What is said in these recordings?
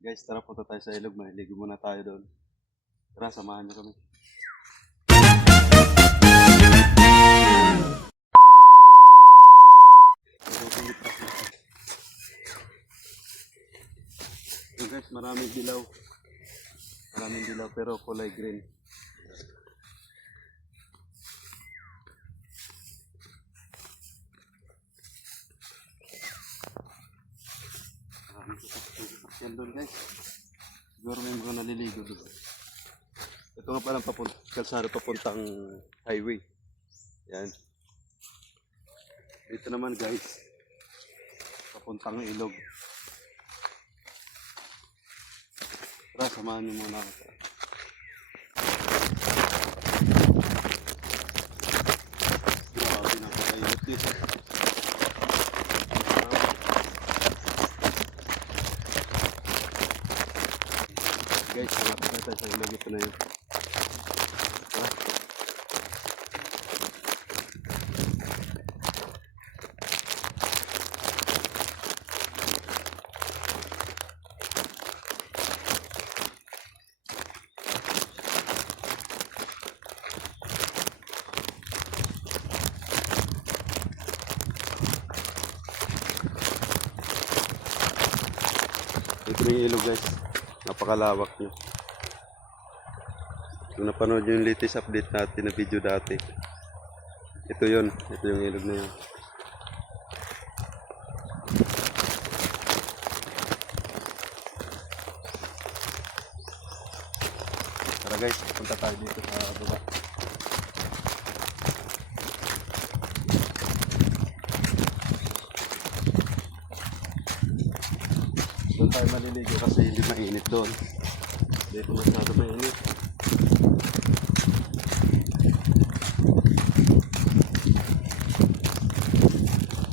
Guys, tara punta tayo sa ilog. Maliligo muna tayo doon. Tara, samahan niyo kami. So guys, maraming dilaw. Maraming dilaw pero kulay green. Maraming sasakyan doon guys. Siguro may mga naliligo doon. Ito nga palang kalsada papuntang highway. Yan. Dito naman guys, papuntang ilog. Tara, samahan niyo muna ako. Grabe na po kayo dito. Guys, samahan na tayo sa ilog. Ito na yun. Ito yung ilog guys, napakalawak nyo. Kung napanood yung latest update natin na video dati, ito yung ilog na yun. Tara guys, punta tayo dito sa baba. Doon tayo maliligo kasi hindi mainit doon. Dito masyado mainit.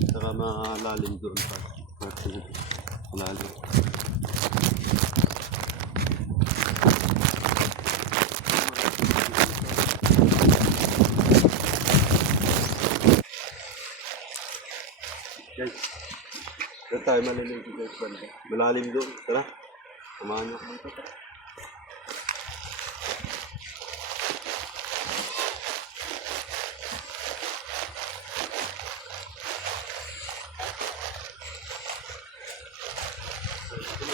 Saka malalim doon pa. Malalim. Guys, doon tayo maliligo guys. Malalim doon. Tara, samahan niyo ako dito.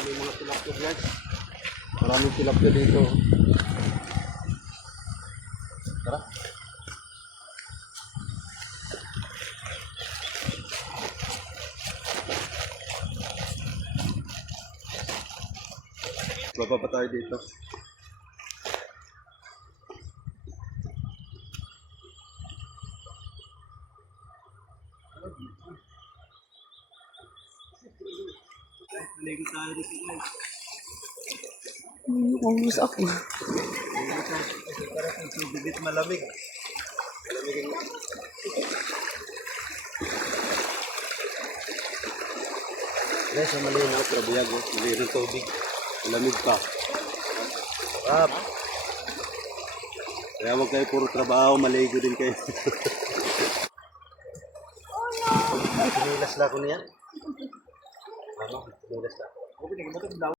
May mga tilapia guys. Maraming tilapia dito. Tara. Baba pa tayo dito. Maligo tayo dito guys. Almost ako. Para kung subigit malamig. Malamig ang guys, ang malinaw, trabiyag oh. Malinaw ng tubig. Malamig pa. Sarap. Kaya huwag kayo puro trabaho, maligo din kayo. Pinilas na ako niyan. Ano? Pinilas na.